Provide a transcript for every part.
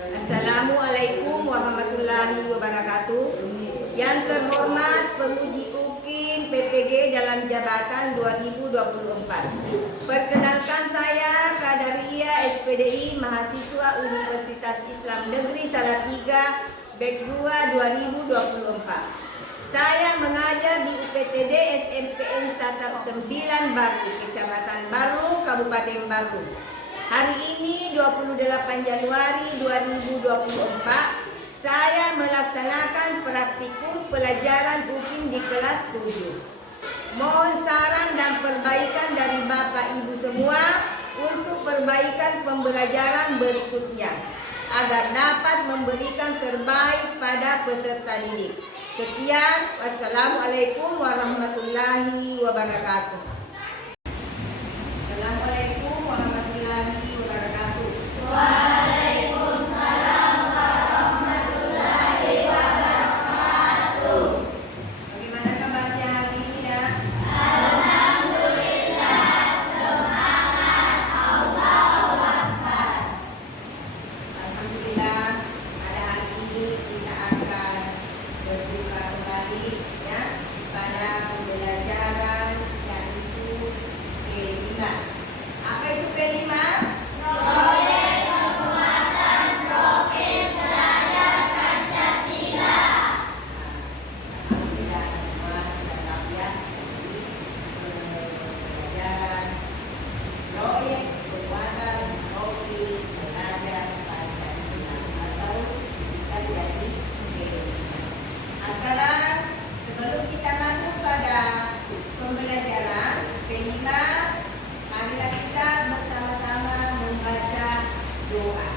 Assalamualaikum warahmatullahi wabarakatuh. Yang terhormat penguji UKIM PPG dalam jabatan 2024. Perkenalkan saya Qadariyah SPDI mahasiswa Universitas Islam Negeri Salatiga Batch 2 2024. Saya mengajar di UPTD SMPN Satap 9 Baru, Kecamatan Baru, Kabupaten Baru. Hari ini 28 Januari 2024, saya melaksanakan praktikum pelajaran UKIM di kelas 7. Mohon saran dan perbaikan dari Bapak Ibu semua untuk perbaikan pembelajaran berikutnya agar dapat memberikan terbaik pada peserta didik. Sekian, wassalamualaikum warahmatullahi wabarakatuh. Assalamualaikum warahmatullahi wabarakatuh. Waalaikumsalam warahmatullahi wabarakatuh. Bagaimana kabarnya hari ini, Nak? Alhamdulillah, semangat, Allahu Akbar. Alhamdulillah, pada hari ini kita akan berjumpa kembali ya pada pembelajaran yaitu P5. Apa itu P5? Proyek penguatan profil pelajar Pancasila. Alhamdulillah semua sudah tahu ya. Jadi pembelajaran proyek penguatan profil pelajar Pancasila atau kita jadi P5. Nah, sekarang sebelum kita masuk pada pembelajaran P5, marilah kita bersama-sama membaca doa.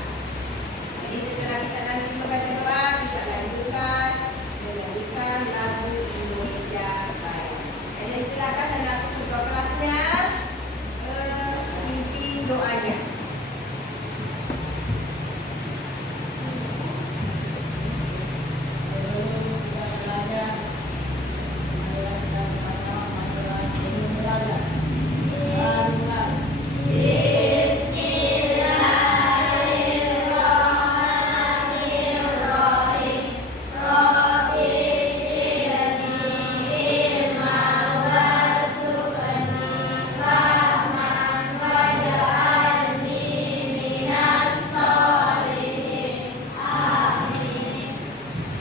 Jadi setelah kita nanti membaca doa, kita lanjutkan menyanyikan lagu Indonesia Raya. Jadi silakan anak ketua kelasnya pimpin doanya.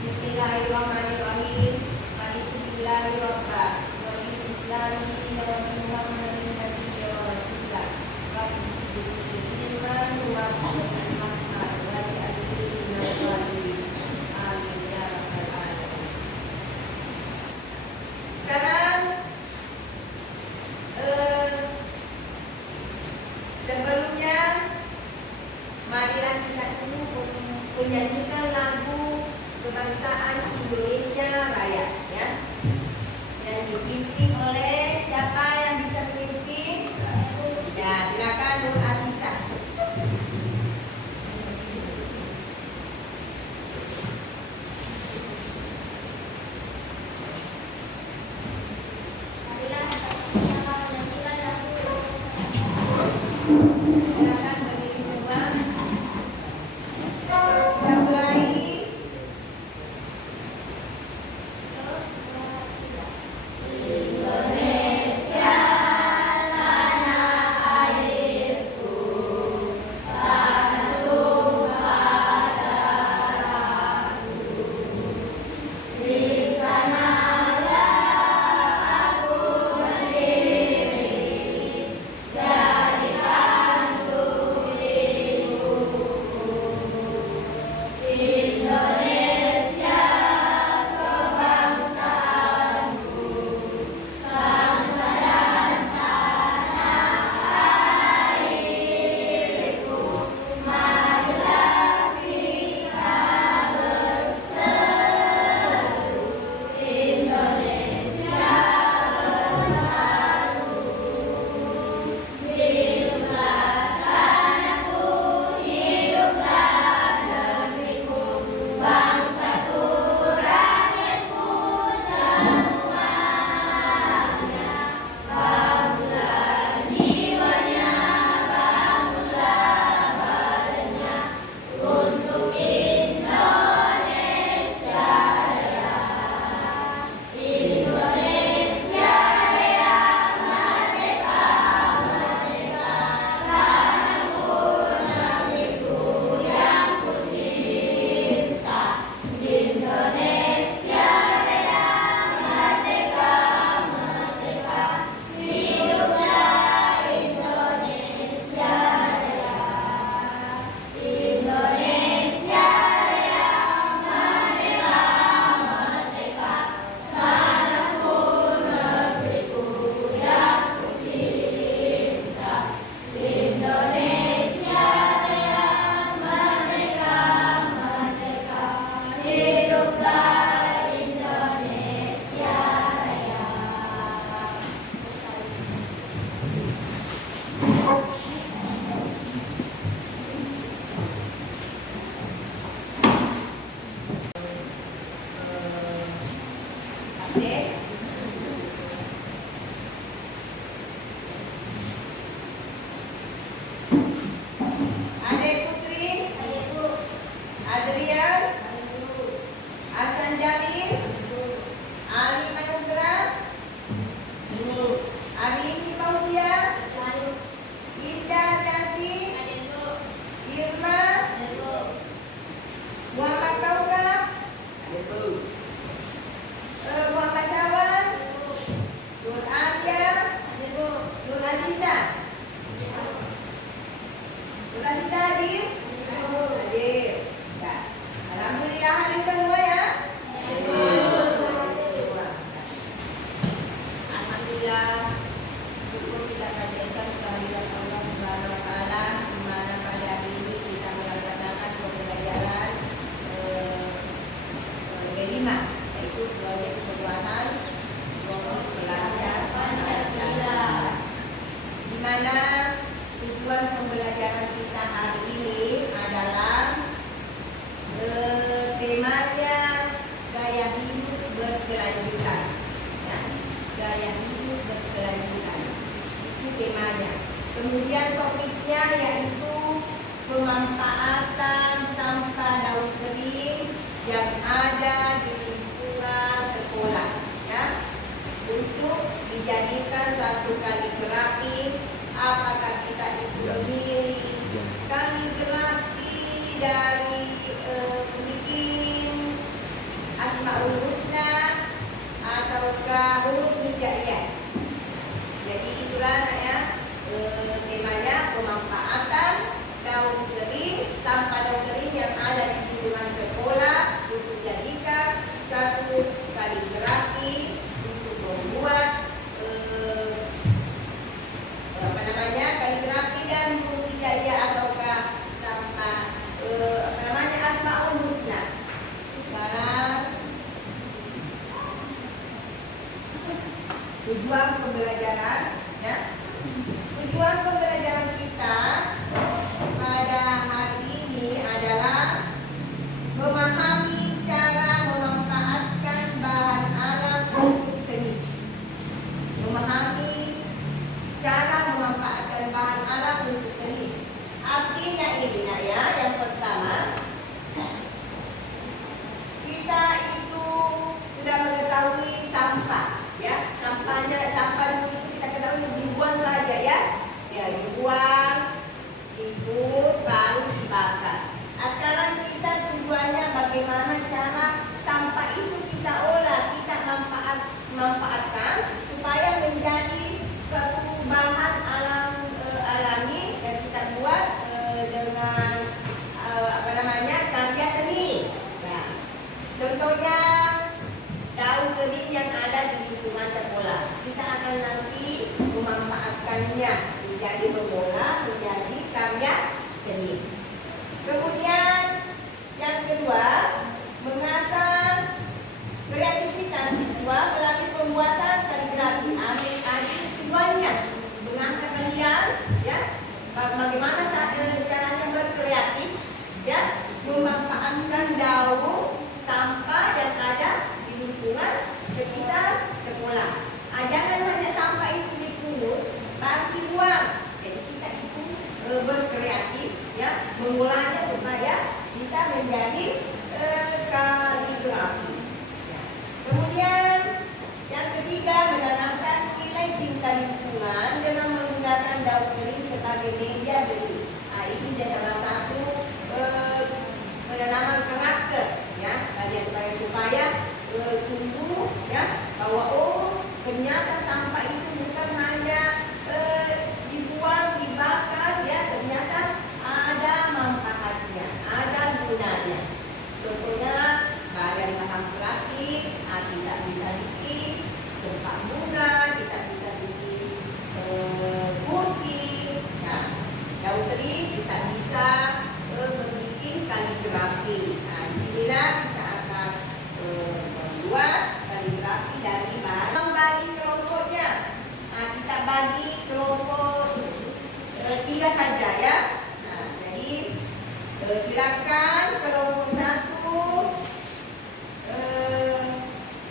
Bismillahirrahmanirrahim. Malikillahi robba wal islami wa muhammadin nabiyyi wa rasulullah. Rabbi sibni ilman wa qur'an rahmat wa ja'alni minal qanitin. Amin ya rabbal alamin. Sekarang sebelumnya marilah kita dulu menyanyikan lagu kebangsaan Indonesia Raya ya. Dan dipimpin oleh siapa yang bisa memimpin? Ya, silakan Nur Azisa. Silakan berdiri semua. Kita mulai. Indonesia Okey. Adik Putri, Adrian, Hasan Jalil, Ali Manugra, Arini Fausia, Indah Yanti, Irma, Muhammad Kaukab, Muhammad Syawal, Nur Alia, Nur Aziza. Nur Aziza hadir? Hadir. Ya. Alhamdulillah hadir semua ya. Alhamdulillah. Syukur kita panjatkan kehadiran Allah Subhanahu wa taala di mana pada hari ini kita melaksanakan pembelajaran kelima, yaitu proyek perbuatan kelompok belajar Pancasila. Di mana tujuan pembelajaran kita hari ini adalah temanya gaya hidup berkelanjutan. Ya, gaya hidup berkelanjutan. Itu temanya. Kemudian topiknya yaitu pemanfaatan sampah daun kering yang ada di lingkungan sekolah, ya, untuk dijadikan satu kaligrafi. Apakah kita itu memilih kaligrafi dari bikin Asmaul Husna ataukah huruf hijaiyah? Jadi itulah ya, temanya pemanfaatan daun kering, sampah daun kering yang ada di lingkungan sekolah untuk jadikan satu kaligrafi untuk membuat kaligrafi dan huruf hijaiyah ataukah sampah Asmaul Husna. Sekarang tujuan pembelajaran, ya. Tujuan pembelajaran kita pada hari ini adalah memahami cara memanfaatkan bahan alam untuk seni. Memahami cara memanfaatkan bahan alam untuk seni. Artinya ini nak ya, yang pertama kita itu sudah mengetahui sampah, ya. Sampah itu kita ketahui dibuang saja ya. Ya, dibuang, dibuat, baru dibakar. Nah, sekarang kita tujuannya bagaimana cara sampah itu kita olah, kita manfaatkan supaya menjadi suatu bahan alami yang kita buat dengan karya seni. Nah, contohnya daun kering yang ada di lingkungan sekolah, kita akan nanti memanfaatkannya menjadi mengolah menjadi karya seni. Kemudian yang kedua, mengasah kreativitas siswa melalui pembuatan kaligrafi. Adik-adik tujuannya mengasah kalian, ya, bagaimana caranya berkreatif, ya, memanfaatkan daun sampah yang ada di lingkungan sekitar sekolah. Jangan hanya sampah itu dipungut baru dibuang. Jadi kita itu berkreatif, ya, mengolahnya supaya bisa menjadi kaligrafi. Ya. Kemudian yang ketiga, menanamkan nilai cinta lingkungan dengan menggunakan daun kering sebagai media seni. Ini salah satu penanaman karakter, ya, kalian supaya tumbuh, ya, bahwa ternyata sampah itu bukan hanya dibuang, dibakar, ya, ternyata ada manfaatnya, ada gunanya. Contohnya bahan plastik, kita bisa bikin tempat bunga, kita bisa bikin kursi, ya. Daun kering kita bisa membuat kaligrafi. Disinilah kita akan membuat kaligrafi dari bahan. Membagi kelompoknya, kita bagi kelompok 3 saja ya. Jadi silakan kelompok 1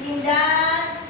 Indah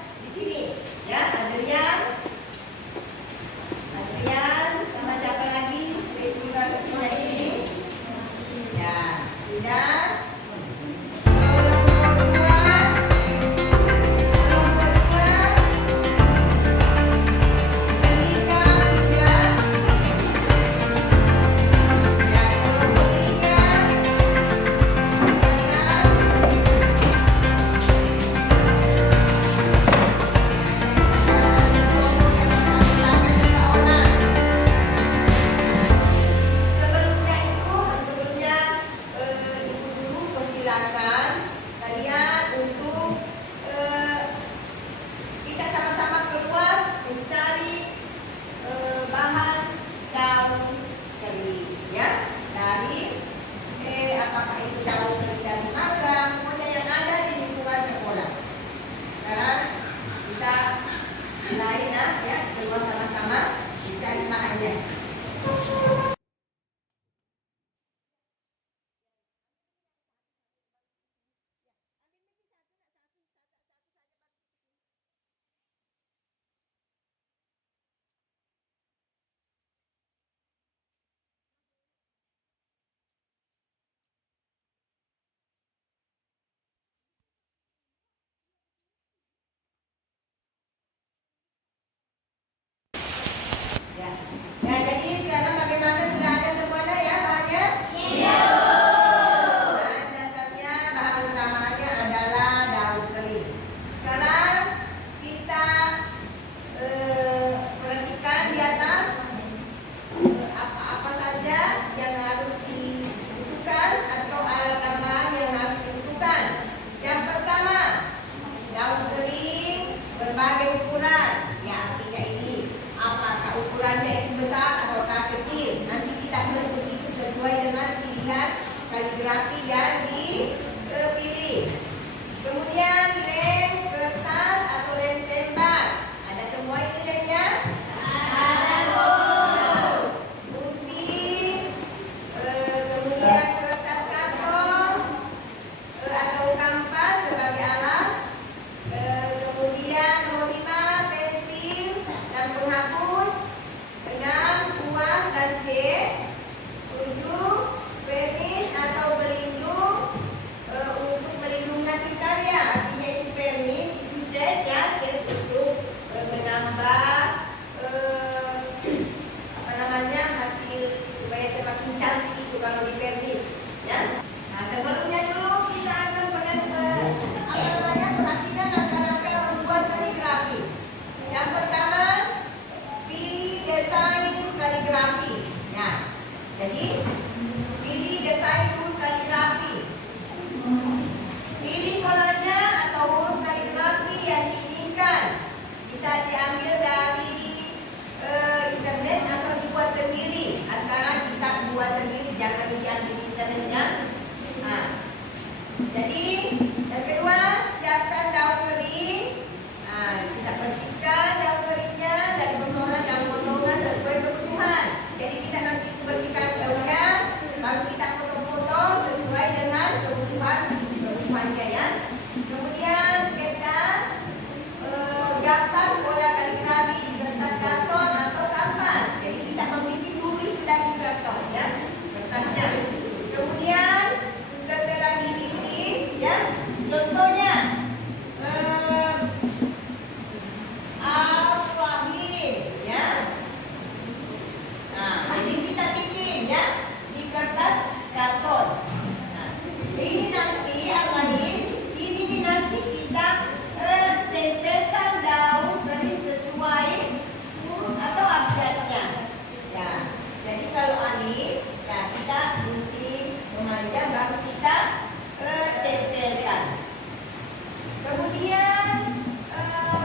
Kemudian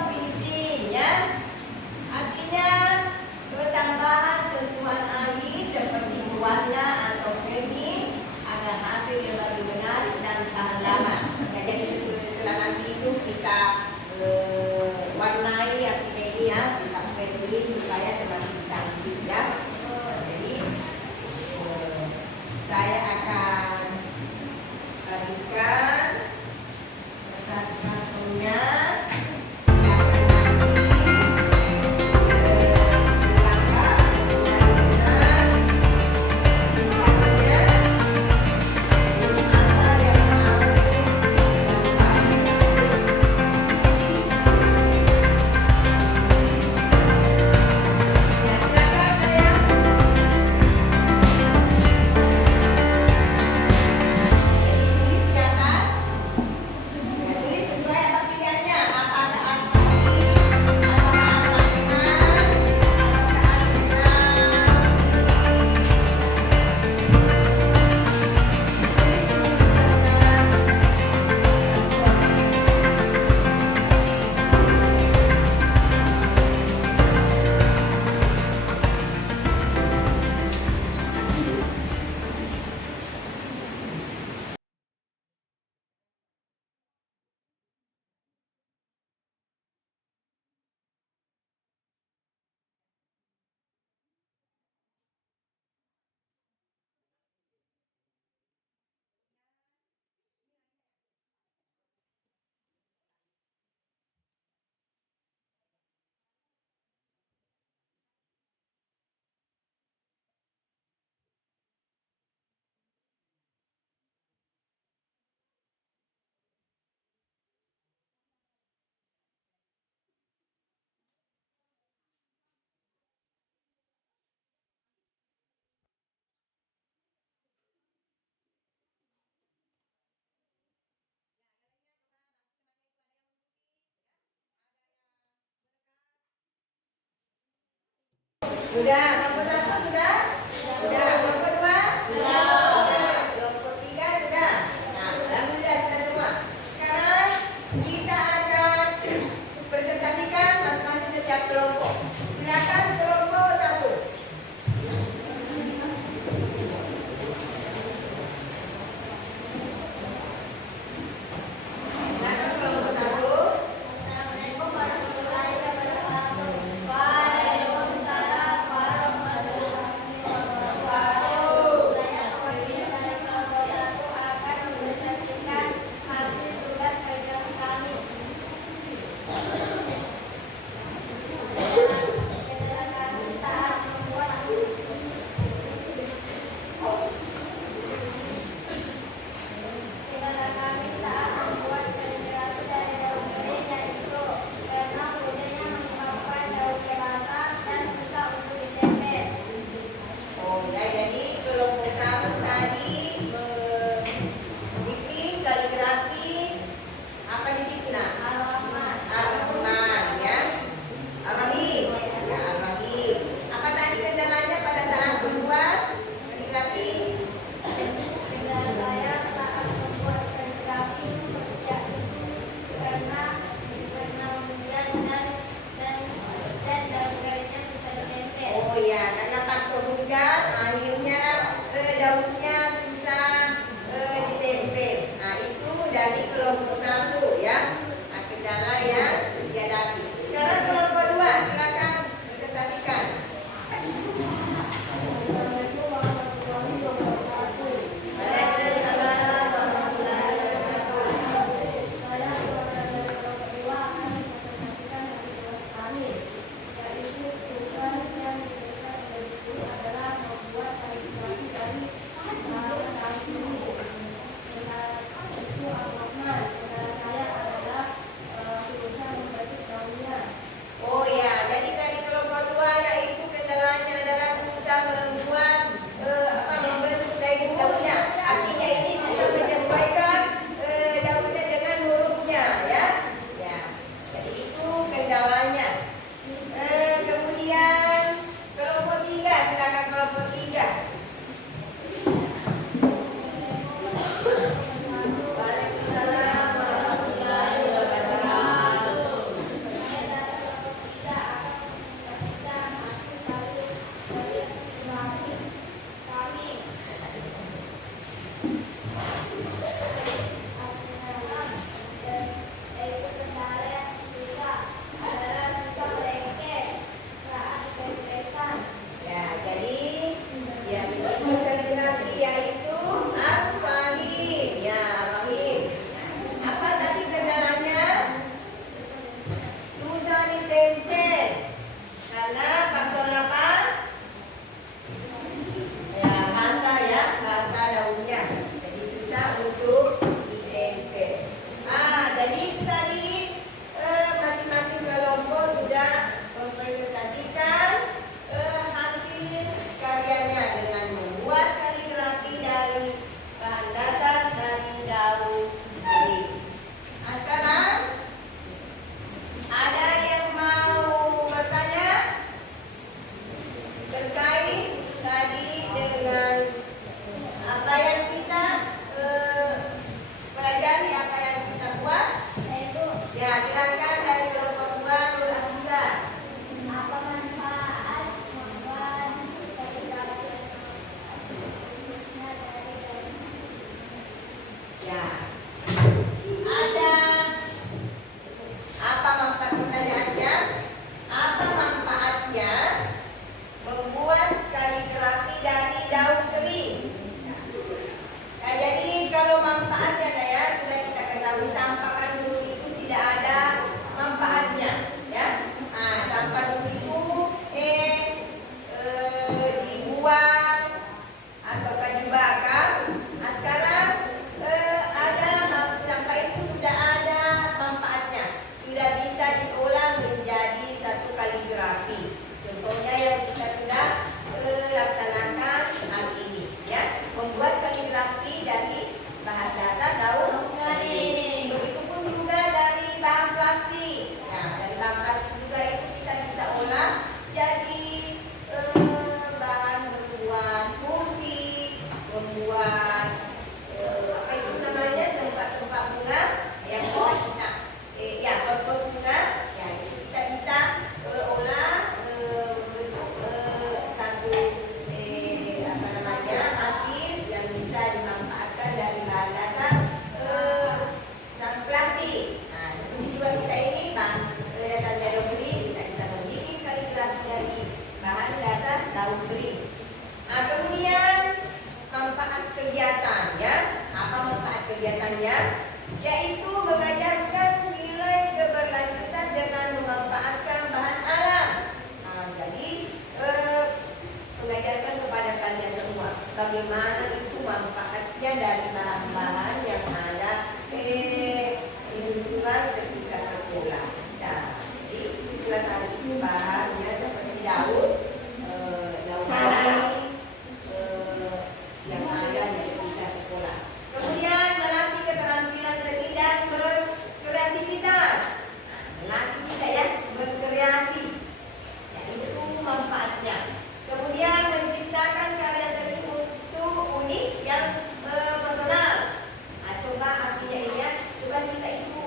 finishing ya. Artinya ketambahan sentuhan alis seperti warna atau finish agar hasil yang lebih menarik dan tahan lama. Nah, jadi setelah nanti itu kita warnai artinya ini ya, kita finish supaya semakin cantik ya. Jadi saya akan berikan kertas kartonnya. Sudah, kelompok 1 sudah? Sudah, kelompok 2? Sudah. Kelompok 3 sudah? Nah, alhamdulillah sudah semua. Sekarang kita akan presentasikan masing-masing setiap kelompok. Silakan kelompok 1. Silakan kelompok 1. Assalamualaikum warahmatullahi wabarakatuh. Waalaikumsalam warahmatullahi wabarakatuh. Saya Awalina dari kelompok 1 akan mempresentasikan hasil tugas kaligrafi kami. Kendala kami saat membuat kaligrafi dari daun kering, yaitu karena mudahnya menyebabkan daun dewasa dan susah untuk ditempel. Oh ya, jadi kelompok 1 tadi bikin kaligrafi apa di situ nah? Al-Rahman. Al-Rahman. Ya, silakan dari kelompok 2 Nur Aziza. Apa manfaat membuat kaligrafi khususnya dari Ya. Ada apa manfaat, pertanyaannya? Apa manfaatnya membuat kaligrafi dari daun kering? Nah, jadi kalau manfaatnya ya sudah kita ketahui, sampah kan dulu itu tidak ada manfaatnya, ya. Nah, sampah dulu itu dibuang ataukah dibakar. Nah, sekarang ada sampah itu sudah ada manfaatnya, sudah bisa diolah menjadi satu kaligrafi. Contohnya yang kita sudah laksanakan hari ini, ya, membuat kaligrafi dari bahan dasar daun kering. Begitupun juga dari bahan plastik. Ya, dari bahan plastik juga itu kita bisa olah jadi bahan membuat kursi, membuat apa itu namanya, tempat-tempat bunga yang mau kita pot bunga. Ya, itu kita bisa olah bentuk satu apa namanya, hasil yang bisa dimanfaatkan dari bahan dasar sampah plastik. Nah, seperti juga kita ini bahan dasar daun kering, kita bisa membuat kaligrafi dari bahan dasar daun kering. Nah, kemudian manfaat kegiatan, ya. Apa manfaat kegiatannya? Yaitu mengajarkan nilai keberlanjutan dengan memanfaatkan bahan alam. Nah, jadi mengajarkan kepada kalian semua bagaimana itu manfaatnya dari bahan-bahan yang ada di lingkungan sekitar sekolah. Nah, jadi itulah tadi bahannya seperti daun, daun kering yang ada di sekitar sekolah. Kemudian melatih keterampilan seni dan berkreativitas. Melatih kita ya berkreasi. Ya, itu manfaatnya. Kemudian menciptakan karya seni untuk unik yang personal. Nah, coba artinya ini ya, coba kita itu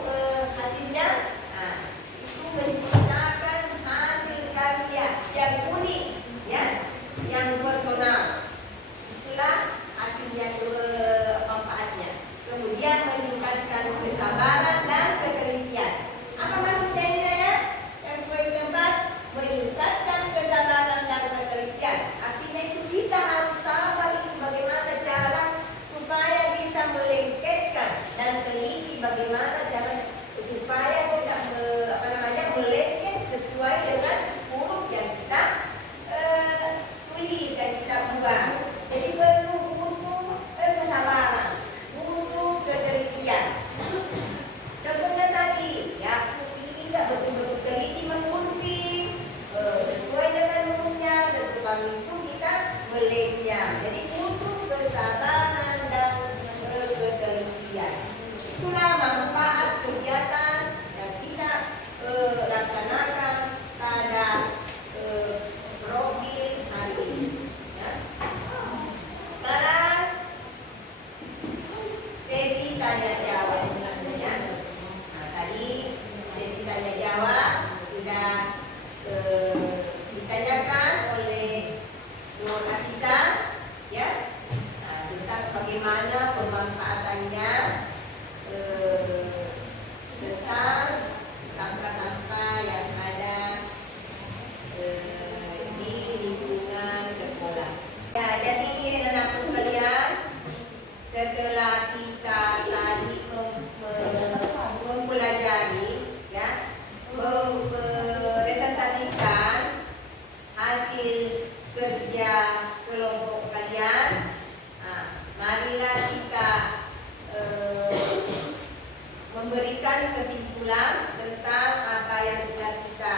hasilnya. Nah, itu menciptakan hasil karya yang unik, ya, yang personal. Itulah hasilnya, manfaatnya. Kemudian meningkatkan kesabaran dan ketelitian. Apa maksudnya ini ya? Yang poin keempat, meningkatkan kesabaran dan ketelitian. Artinya itu kita harus sabar itu bagaimana cara supaya bisa melengketkan dan teliti bagaimana cara supaya tidak melengket sesuai dengan huruf yang kita tulis, yang kita buat. Jadi perlu butuh kesabaran, butuh ketelitian. Contohnya tadi, ya, kita betul-betul teliti menggunting sesuai dengan hurufnya, setelah itu kita meleknya. Jadi butuh kesabaran dan ketelitian. Itulah manfaat kegiatan yang kita laksanakan pada profil hari ini. Ya. Sekarang sesi tanya jawab. Nah, tadi sesi tanya jawab sudah ditanyakan oleh Nur Aziza, ya. Nah, tentang bagaimana pemanfaatannya tentang sampah-sampah yang ada di lingkungan sekolah. Ya, jadi anak-anakku sekalian, setelah kita tadi mempelajari, ya, mempresentasikan hasil kerja kelompok kalian, nah, marilah kita memberikan kesimpulan tentang apa yang sudah kita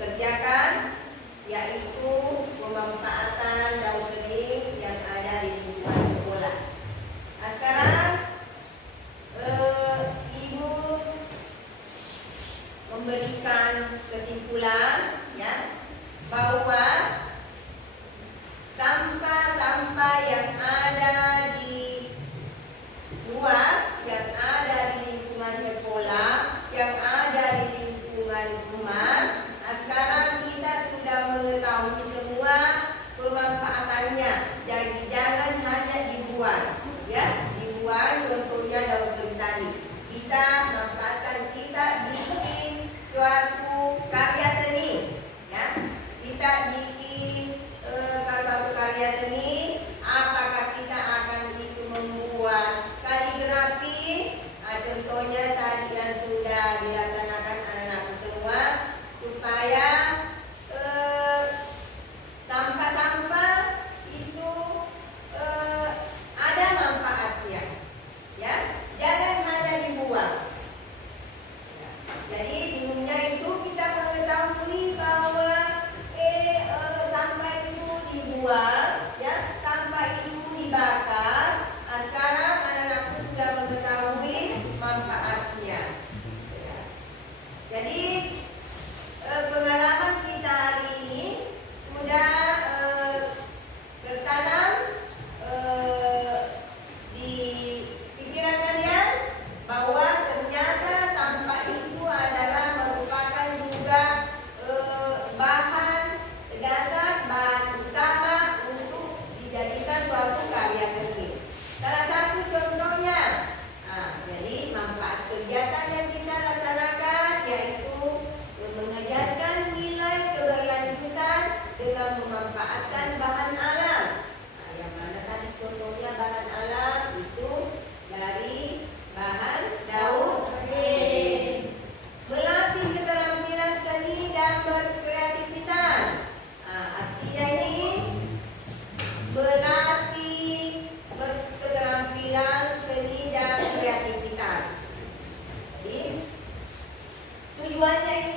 kerjakan, yaitu pemanfaatan daun kering yang ada di lingkungan sekolah. Nah, sekarang Ibu memberikan kesimpulan, ya, bahwa sampah-sampah yang ada di luar, yang ada di lingkungan sekolah, yang Jadi pengalaman kita hari ini sudah tertanam di pikiran kalian bahwa ternyata sampah itu adalah merupakan juga bahan dasar, bahan utama untuk dijadikan suatu karya seni. Salah satu contohnya, jadi manfaat kegiatan yang kita laksanakan yaitu mengajarkan nilai keberlanjutan dengan memanfaatkan bahan alam. Yang mana tadi contohnya bahan alam itu dari bahan daun. Melatih keterampilan seni dan berkreativitas. Artinya ini melatih keterampilan seni dan kreativitas. Jadi tujuannya itu